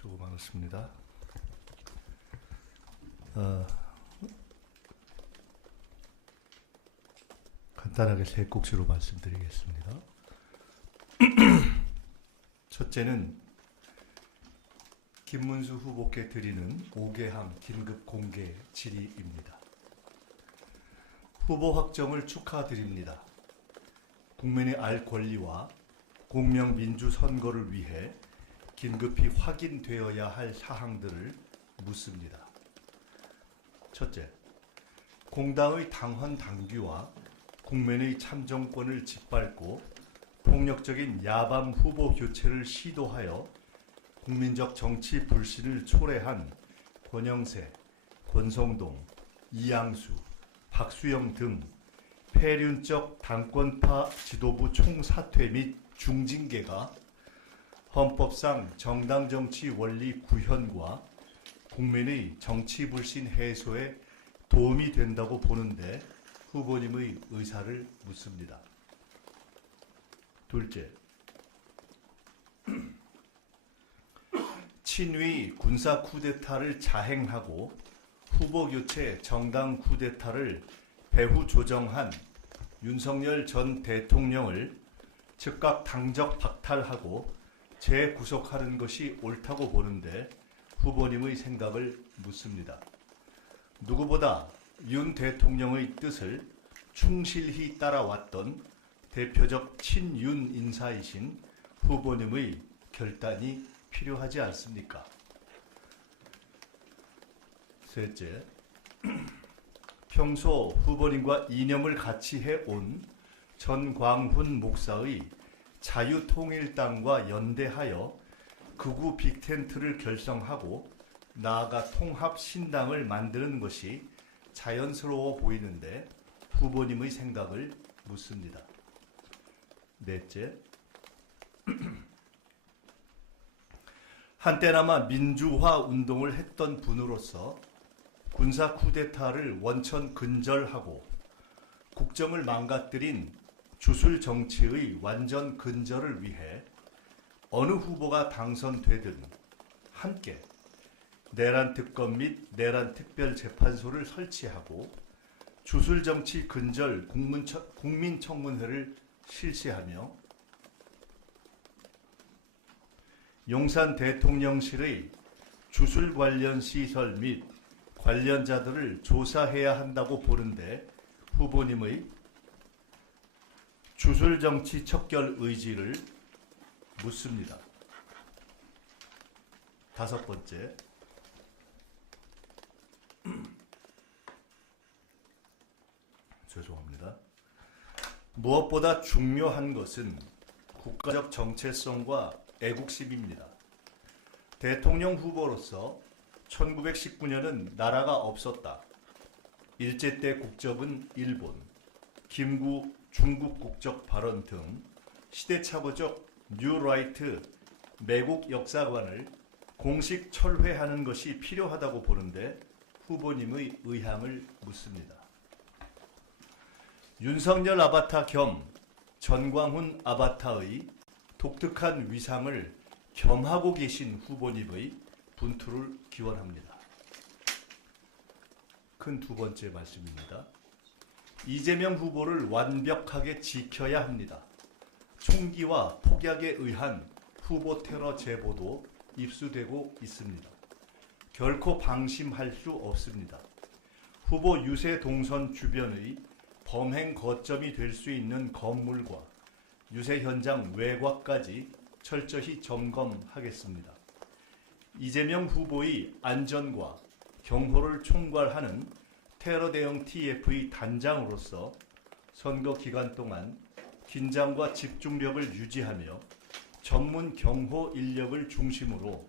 수고 많으십니다. 간단하게 세 꼭지로 말씀드리겠습니다. 첫째는 김문수 후보께 드리는 5개항 긴급 공개 질의입니다. 후보 확정을 축하드립니다. 국민의 알 권리와 공명 민주 선거를 위해 긴급히 확인되어야 할 사항들을 묻습니다. 첫째, 공당의 당헌 당규와 국민의 참정권을 짓밟고 폭력적인 야밤 후보 교체를 시도하여 국민적 정치 불신을 초래한 권영세, 권성동, 이양수, 박수영 등 폐륜적 당권파 지도부 총사퇴 및 중징계가 헌법상 정당 정치 원리 구현과 국민의 정치 불신 해소에 도움이 된다고 보는데 후보님의 의사를 묻습니다. 둘째, 친위 군사 쿠데타를 자행하고 후보 교체 정당 쿠데타를 배후 조정한 윤석열 전 대통령을 즉각 당적 박탈하고 재구속하는 것이 옳다고 보는데 후보님의 생각을 묻습니다. 누구보다 윤 대통령의 뜻을 충실히 따라왔던 대표적 친윤 인사이신 후보님의 결단이 필요하지 않습니까? 셋째, 평소 후보님과 이념을 같이 해온 전광훈 목사의 자유통일당과 연대하여 극우 빅텐트를 결성하고 나아가 통합신당을 만드는 것이 자연스러워 보이는데 후보님의 생각을 묻습니다. 넷째, 한때나마 민주화 운동을 했던 분으로서 군사 쿠데타를 원천 근절하고 국정을 망가뜨린 주술 정치의 완전 근절을 위해 어느 후보가 당선되든 함께 내란 특검 및 내란 특별재판소를 설치하고 주술 정치 근절 국민청문회를 실시하며 용산 대통령실의 주술 관련 시설 및 관련자들을 조사해야 한다고 보는데 후보님의 주술 정치 척결 의지를 묻습니다. 다섯 번째, 죄송합니다. 무엇보다 중요한 것은 국가적 정체성과 애국심입니다. 대통령 후보로서 1919년은 나라가 없었다. 일제 때 국적은 일본, 김구 중국 국적 발언 등 시대착오적 뉴라이트 매국 역사관을 공식 철회하는 것이 필요하다고 보는데 후보님의 의향을 묻습니다. 윤석열 아바타 겸 전광훈 아바타의 독특한 위상을 겸하고 계신 후보님의 분투를 기원합니다. 큰 두 번째 말씀입니다. 이재명 후보를 완벽하게 지켜야 합니다. 총기와 폭약에 의한 후보 테러 제보도 입수되고 있습니다. 결코 방심할 수 없습니다. 후보 유세 동선 주변의 범행 거점이 될 수 있는 건물과 유세 현장 외곽까지 철저히 점검하겠습니다. 이재명 후보의 안전과 경호를 총괄하는 테러 대응 TF의 단장으로서 선거 기간 동안 긴장과 집중력을 유지하며 전문 경호 인력을 중심으로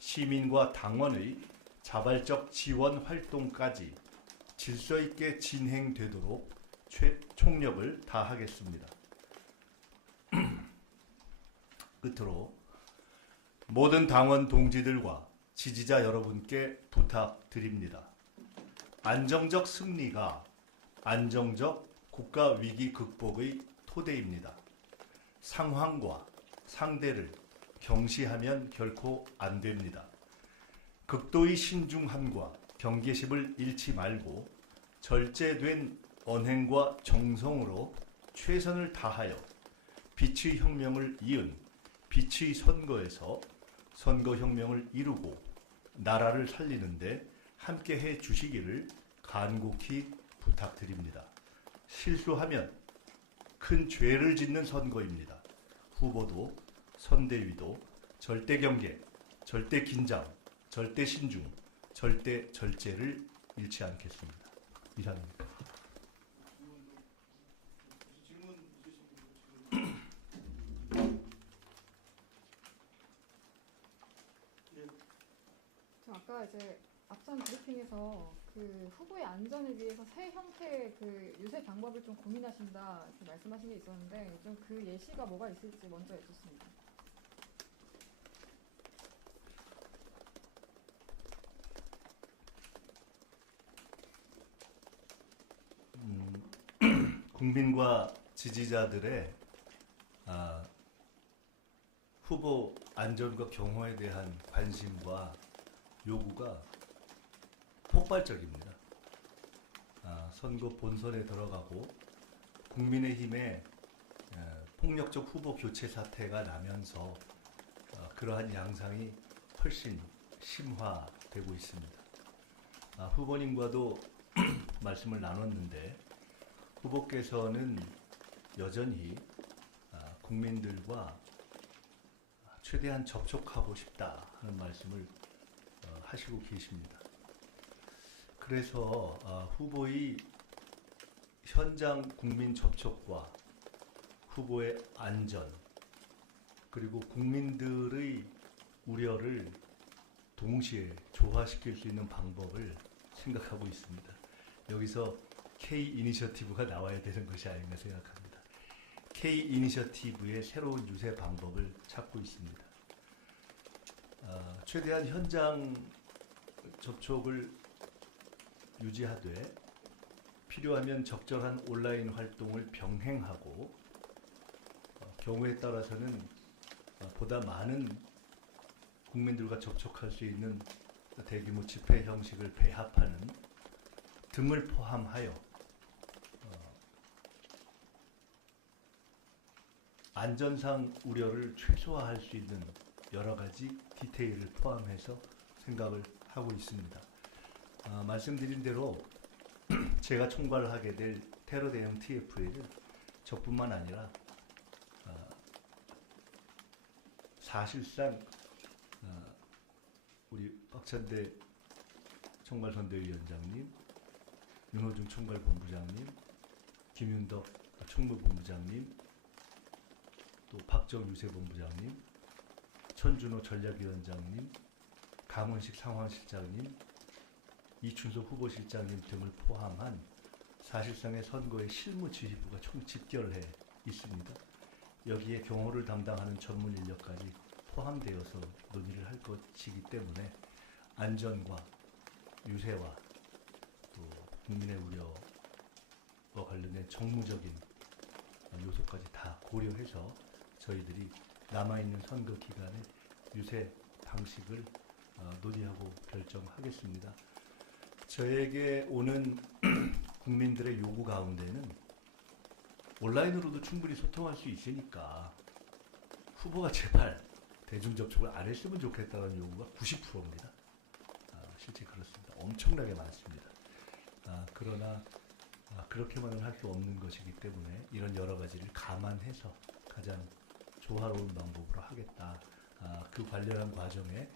시민과 당원의 자발적 지원 활동까지 질서 있게 진행되도록 총력을 다하겠습니다. 끝으로 모든 당원 동지들과 지지자 여러분께 부탁드립니다. 안정적 승리가 안정적 국가 위기 극복의 토대입니다. 상황과 상대를 경시하면 결코 안 됩니다. 극도의 신중함과 경계심을 잃지 말고 절제된 언행과 정성으로 최선을 다하여 빛의 혁명을 이은 빛의 선거에서 선거혁명을 이루고 나라를 살리는데 함께해 주시기를 간곡히 부탁드립니다. 실수하면 큰 죄를 짓는 선거입니다. 후보도 선대위도 절대 경계, 절대 긴장, 절대 신중, 절대 절제를 잃지 않겠습니다. 이상입니다. 저 아까 이제 앞선 브리핑에서 그 후보의 안전을 위해서 새 형태의 그 유세 방법을 좀 고민하신다 이렇게 말씀하신 게 있었는데 좀 그 예시가 뭐가 있을지 먼저 여쭙습니다. 국민과 지지자들의 후보 안전과 경호에 대한 관심과 요구가 폭발적입니다. 선거 본선에 들어가고 국민의힘의 폭력적 후보 교체 사태가 나면서 그러한 양상이 훨씬 심화되고 있습니다. 후보님과도 말씀을 나눴는데 후보께서는 여전히 국민들과 최대한 접촉하고 싶다 하는 말씀을 하시고 계십니다. 그래서 후보의 현장 국민 접촉과 후보의 안전 그리고 국민들의 우려를 동시에 조화시킬 수 있는 방법을 생각하고 있습니다. 여기서 K 이니셔티브가 나와야 되는 것이 아닌가 생각합니다. K 이니셔티브의 새로운 유세 방법을 찾고 있습니다. 최대한 현장 접촉을 유지하되 필요하면 적절한 온라인 활동을 병행하고 경우에 따라서는 보다 많은 국민들과 접촉할 수 있는 대규모 집회 형식을 배합하는 등을 포함하여 안전상 우려를 최소화할 수 있는 여러 가지 디테일을 포함해서 생각을 하고 있습니다. 말씀드린 대로 제가 총괄하게 될 테러 대응 TF에는 저뿐만 아니라 사실상 우리 박찬대 총괄선대위원장님, 윤호중 총괄본부장님, 김윤덕 총무본부장님, 또 박정 유세본부장님, 천준호 전략위원장님, 강원식 상황실장님, 이춘석 후보실장님 등을 포함한 사실상의 선거의 실무 지휘부가 총 집결해 있습니다. 여기에 경호를 담당하는 전문 인력까지 포함되어서 논의를 할 것이기 때문에 안전과 유세와 또 국민의 우려와 관련된 정무적인 요소까지 다 고려해서 저희들이 남아있는 선거 기간에 유세 방식을 논의하고 결정하겠습니다. 저에게 오는 국민들의 요구 가운데는 온라인으로도 충분히 소통할 수 있으니까 후보가 제발 대중접촉을 안 했으면 좋겠다는 요구가 90%입니다. 실제 그렇습니다. 엄청나게 많습니다. 그러나 그렇게만은 할 수 없는 것이기 때문에 이런 여러 가지를 감안해서 가장 조화로운 방법으로 하겠다. 그 관련한 과정에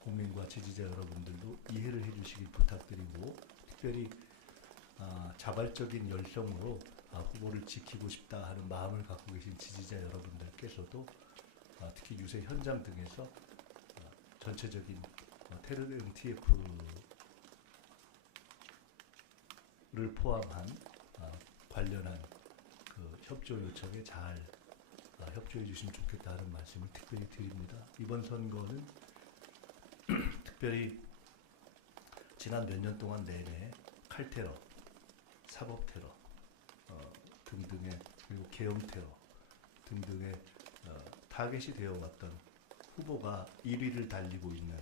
국민과 지지자 여러분들도 이해를 해주시길 부탁드리고 특별히 자발적인 열성으로 후보를 지키고 싶다 하는 마음을 갖고 계신 지지자 여러분들께서도 특히 유세 현장 등에서 전체적인 테러 대응 TF를 포함한 관련한 그 협조 요청에 잘 협조해 주시면 좋겠다는 말씀을 특별히 드립니다. 이번 선거는 특별히 지난 몇 년 동안 내내 칼테러, 사법테러 등등의 그리고 계엄테러 등등의 타겟이 되어왔던 후보가 1위를 달리고 있는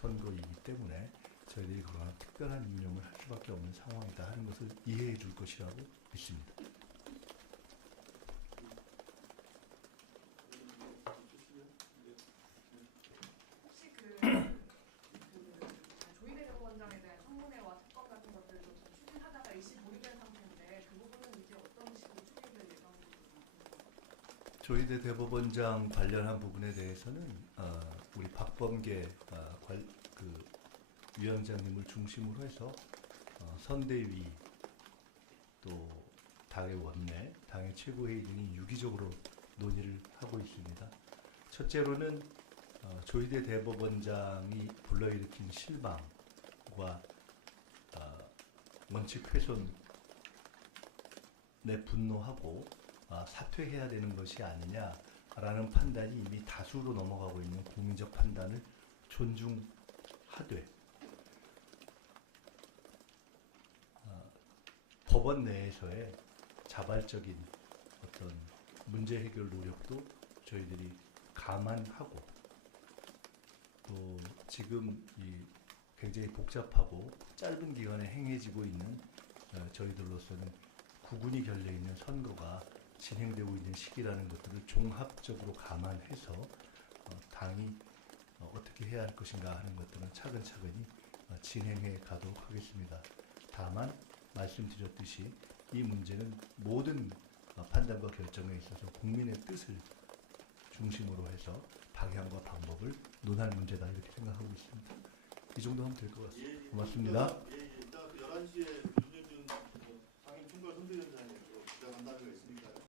선거이기 때문에 저희들이 그러한 특별한 임명을 할 수밖에 없는 상황이다 하는 것을 이해해 줄 것이라고 믿습니다. 혹시 조희대 대법원장에 대한 청문회와 특검 같은 것들을 좀 추진하다가 일시 보류된 상태인데 그 부분은 이제 어떤 식으로 추진될 예정인지. 조희대 대법원장 관련한 부분에 대해서는 우리 박범계 위원장님을 중심으로 해서 선대위 또 당의 원내, 당의 최고회의 등이 유기적으로 논의를 하고 있습니다. 첫째로는 조희대 대법원장이 불러일으킨 실망과 원칙 훼손에 분노하고 사퇴해야 되는 것이 아니냐라는 판단이 이미 다수로 넘어가고 있는 국민적 판단을 존중하되 법원 내에서의 자발적인 어떤 문제 해결 노력도 저희들이 감안하고 또 지금 이 굉장히 복잡하고 짧은 기간에 행해지고 있는 저희들로서는 구군이 결려있는 선거가 진행되고 있는 시기라는 것들을 종합적으로 감안해서 당이 어떻게 해야 할 것인가 하는 것들은 차근차근히 진행해 가도록 하겠습니다. 다만 말씀드렸듯이 이 문제는 모든 판단과 결정에 있어서 국민의 뜻을 중심으로 해서 방향과 방법을 논할 문제다 이렇게 생각하고 있습니다. 이 정도 하면 될 것 같습니다. 고맙습니다.